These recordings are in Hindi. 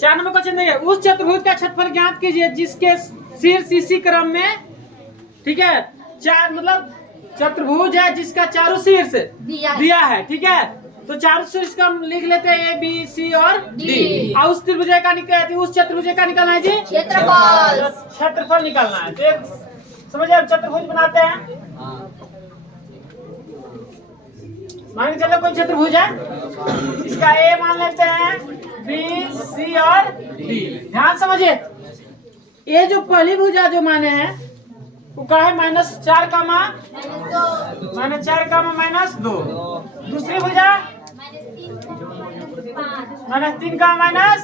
4 नंबर क्वेश्चन देखिए, उस चतुर्भुज का क्षेत्रफल ज्ञात कीजिए जिसके शीर्ष इसी क्रम में, ठीक है, 4 मतलब चतुर्भुज है जिसका चारों शीर्ष दिया है, ठीक है। तो चारों शीर्ष का हम लिख लेते हैं A, B, C और D। और उस त्रिभुज का उस चतुर्भुज का निकालना है जी क्षेत्रफल। क्षेत्रफल निकालना है। तो समझिए, हम चतुर्भुज बनाते हैं। मान के चलो कोई चतुर्भुज है, इसका A मान लेते हैं, B, C और D। ध्यान समझिए, ये जो पहली भुजा जो माने हैं वो क्या है, -4 कामा -2। दूसरी भुजा -3 का -5।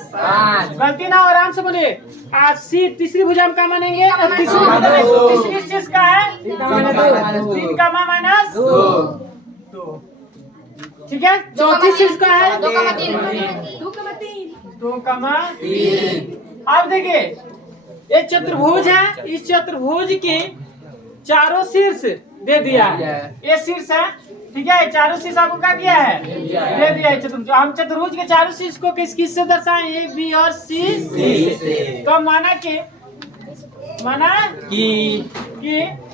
गलती ना, आराम से बोलिए। आज सी तीसरी भुजा हम क्या मानेंगे, तीसरी चीज का है 3 का -2, ठीक है। चौथी चीज का है 2 का -3। अब देखिए, ये चतुर्भुज है, इस चतुर्भुज की चारों शीर्ष दे दिया है, ये शीर्ष है, ठीक है। चारों शीर्ष आपको क्या किया है, दे दिया है चतुर्भुज। हम चतुर्भुज के चारों शीर्ष को किस से दर्शाएं, A, B और C से। तो माना कि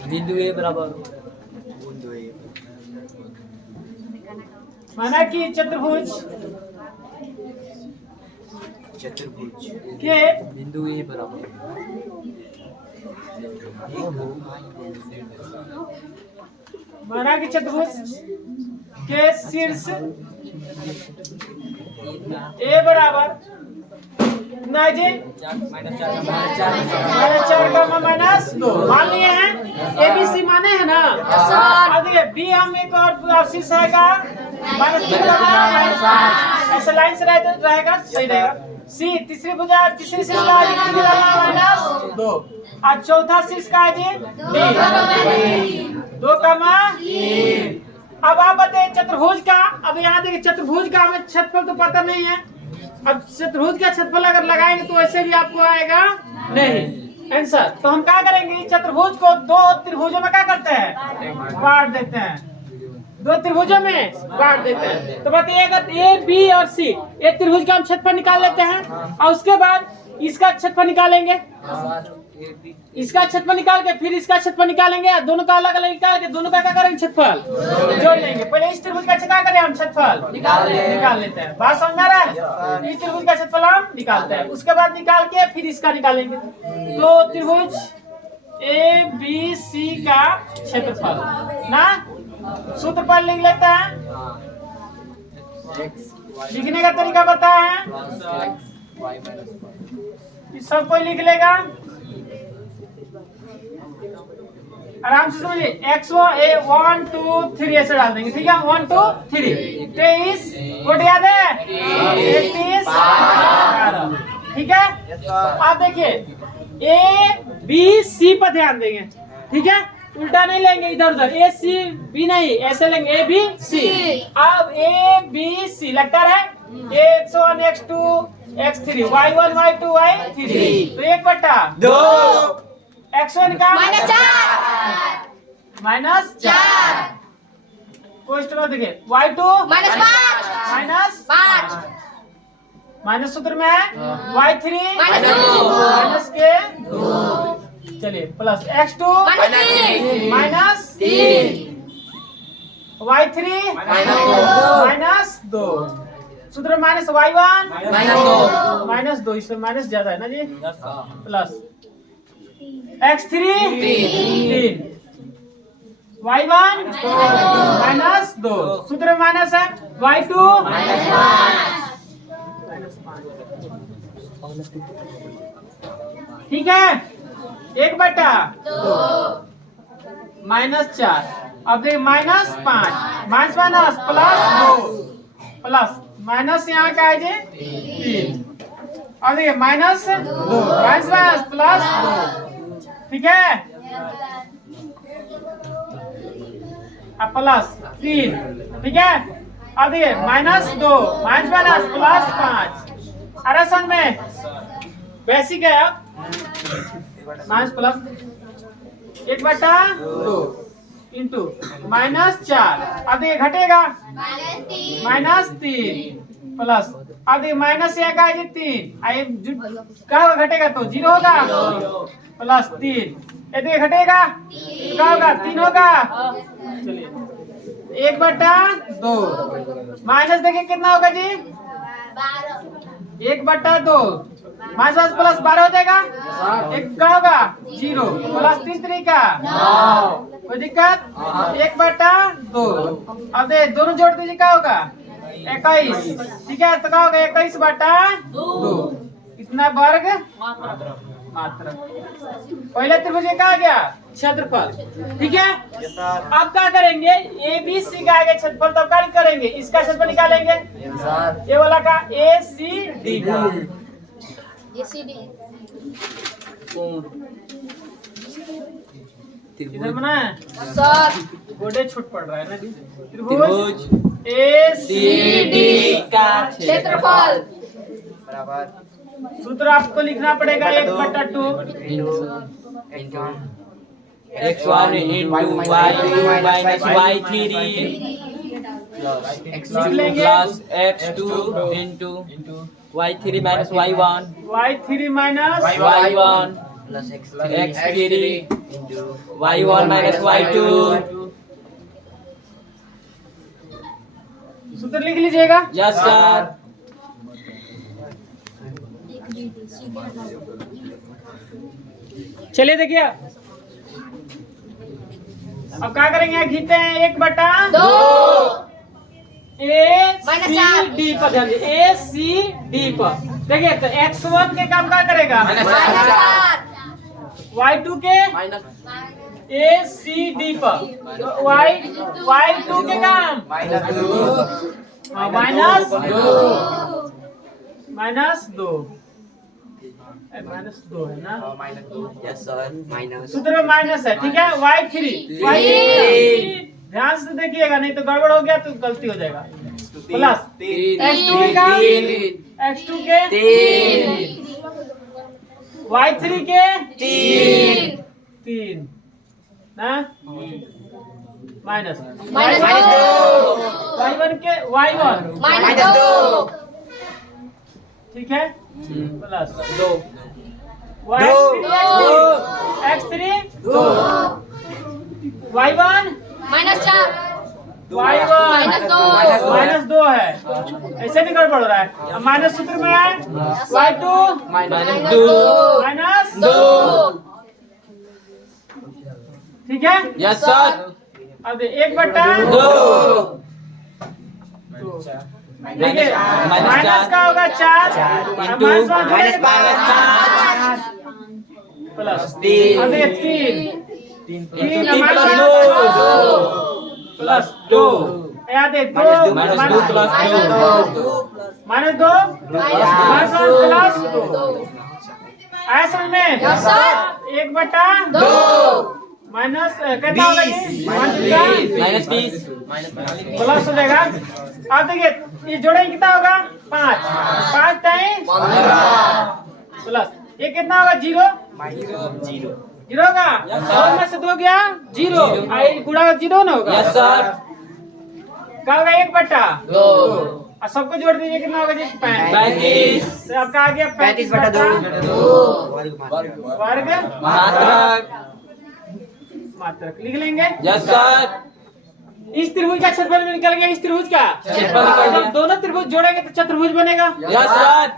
बिंदु A बराबर माना कि चतुर्भुज के बिंदु A बराबर माना कि चतुर्भुज के शीर्ष A बराबर ना जी -4 का -2 मान लिए हैं। ABC माने है ना। अब देखिए, B हम एक और शीर्ष है -3 का ऐसे लाइन से रहेगा, सही रहेगा। C तीसरी भुजा, तीसरी शीर्ष का -2 और चौथा शीर्ष का है जी D 2 का -3। अब आप बताइए चतुर्भुज का। अब यहाँ देखिए, चतुर्भुज का हमें क्षेत्रफल तो पता नहीं है। अब चतुर्भुज का क्षेत्रफल अगर लगाएंगे तो ऐसे भी आपको आएगा नहीं आंसर। तो हम क्या करेंगे, चतुर्भुज को 2 त्रिभुजों में क्या करते हैं, बांट देते हैं। 2 त्रिभुजों में बांट देते हैं। तो बताइएगा, A, B और C, ये त्रिभुज का हम क्षेत्रफल निकाल लेते हैं और उसके बाद इसका क्षेत्रफल निकालेंगे, इसका क्षेत्रफल निकाल के फिर इसका क्षेत्रफल निकालेंगे। दोनों का अलग अलग निकाल के दोनों का क्या करेंगे, क्षेत्रफल जोड़ लेंगे। पहले इस त्रिभुज का क्या करें, हम क्षेत्रफल निकाल लेते हैं। बात समझ आ रहा है। इस त्रिभुज का क्षेत्रफल हम निकालते हैं, उसके बाद निकाल के फिर इसका निकालेंगे। तो त्रिभुज A, B, C का क्षेत्रफल ना सूत्र पर लिख लेते हैं। लिखने का तरीका बताया है, सब कोई लिख लेगा, आराम से समझिए। x1 2 3 ऐसे डाल देंगे, ठीक है। 1 2 3 23 कोड याद है, 33 ठीक है। अब देखिए, A, B, C पर ध्यान देंगे, ठीक है। उल्टा नहीं लेंगे, इधर उधर A, C, B नहीं, ऐसे लेंगे A, B, C। अब A, B, C लगता है x1 x2 x3 y1 y2 y3। तो 1/2 x1 का -4 क्वेश्चन में देखिए, y2 -5 माइनस सूत्र में है, y3 माइनस के 2, चलिए प्लस x2 -3 y3 -2 सूत्र में माइनस y1 -2 इसमें माइनस ज्यादा है ना जी, प्लस x3 3 y1 -2 सूत्र में माइनस है y2 ठीक है। 1/2 -4 अब देखिए -5 माइनस प्लस 2 प्लस माइनस यहाँ का है जी 3 अब देखिए -2 माइनस प्लस 2 ठीक है। अब प्लस 3 ठीक है। अब देखिए -2 माइनस प्लस 5 अरे सन में बेसिक है। अब माइनस प्लस 1/2 इंटू -4 अब देखिए घटेगा -3 प्लस अब देखिए माइनस यहाँ का है जी 3, क्या होगा घटेगा तो 0 होगा प्लस 3, ये देखिए घटेगा क्या होगा 3 होगा। चलिए 1/2 माइनस देखिए कितना होगा जी 1/2 माइनस प्लस 12 हो जाएगा, एक क्या होगा 0 प्लस 3 3 कोई दिक्कत 1/2। अब दे दोनों जोड़ दीजिए क्या होगा 21, ठीक है तो क्या होगा 21/2 इतना वर्ग मात्र। पहले त्रिभुज का आ गया क्षेत्रफल, ठीक है। अब क्या करेंगे ABC का आगे क्षेत्रफल तो क्या करेंगे इसका क्षेत्रफल निकालेंगे, ये वाला का ACD का इधर बना है सर गोडे छूट पड़ रहा है ना जी। त्रिभुज ACD का क्षेत्रफल सूत्र आपको लिखना पड़ेगा 1/2 x1 into y2 minus y3 plus x2 into y3 minus y1 Y3 minus y1 x3 y1 minus y2। सूत्र लिख लीजिएगा। Yes sir. चलिए देखिए अब क्या करेंगे खींचते हैं 1/2 ACD पर ध्यान दीजिए ACD पर देखिए तो x1 के काम क्या करेगा y2 के ACD पर तो y2 के काम -2 -2 है ना यस सर माइनस सूत्र में माइनस है, ठीक है। y3 ध्यान से देखिएगा नहीं तो गड़बड़ हो गया तो गलती हो जाएगा प्लस x2 का x2 के 3 y3 के 3 ना माइनस y1 के y1 ठीक है प्लस 2 x3 y1 -2 है, ऐसे नहीं गड़बड़ रहा है। अब माइनस सूत्र में है y2 -2 ठीक है। Yes sir. अब 1/2 देखिए माइनस का होगा 4 प्लस 3 अब 3 प्लस 2 याद है 2 -2 प्लस 2 -2 प्लस 2 आया समझ में 1/2 माइनस कितना होगा ये -20 प्लस हो जाएगा। अब देखिए ये जोड़ेंगे कितना होगा 5 टाइम प्लस ये कितना होगा 0 होगा 100 में से 2 गया 0 गुणा 0 ना होगा। Yes sir. क्या होगा 1/2 और सबको जोड़ दीजिए कितना होगा जी 35 तो आपका आ गया 35/2 वर्ग मात्रक लिख लेंगे। Yes sir. इस त्रिभुज का क्षेत्रफल में निकल गया इस त्रिभुज का क्षेत्रफल जब दोनों त्रिभुज जोड़ेंगे तो चतुर्भुज बनेगा। Yes sir.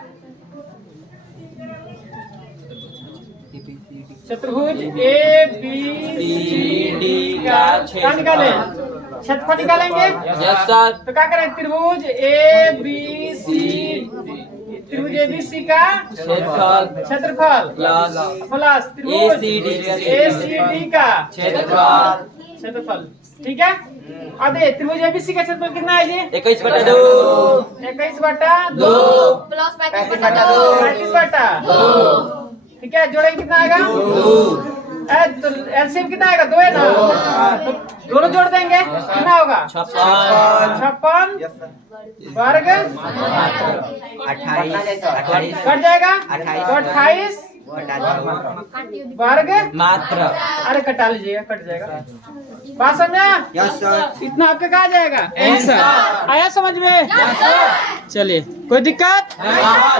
चतुर्भुज ABCD का क्या निकालें क्षेत्रफल निकालेंगे। Yes sir. तो क्या करें त्रिभुज ABC का क्षेत्रफल प्लस त्रिभुज ACD का क्षेत्रफल ठीक है। अब देखिए त्रिभुज ABC का क्षेत्रफल कितना है जी 21/2 प्लस 35/2 ठीक है। जोड़ेंगे कितना आएगा 2 तो एलसीएम कितना आएगा 2 है ना तो दोनों जोड़ देंगे कितना होगा 56 वर्ग 28 कट जाएगा तो 28 वर्ग मात्र। अरे कटा लीजिएगा कट जाएगा। बात समझा यस सर। इतना आपका कहा जाएगा आंसर आया समझ में। चलिए कोई दिक्कत?